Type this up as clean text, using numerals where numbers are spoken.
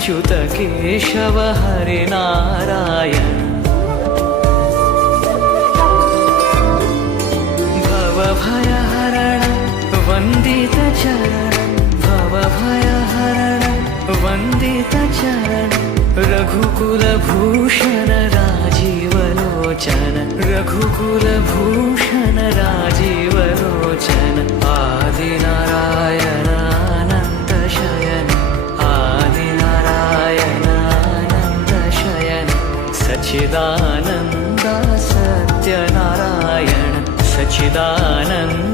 अच्युत केशव हरि नारायण भवभयहरण वन्दित चरण भवभयहरण वन्दित चरण रघुकुलभूषण राजीवलोचन रघुकुलभूषण राजीवलोचन आदिनारायण अनंत शयन आदिनारायण अनंत शयन सच्चिदानन्द सत्यनारायण सच्चिदानन्द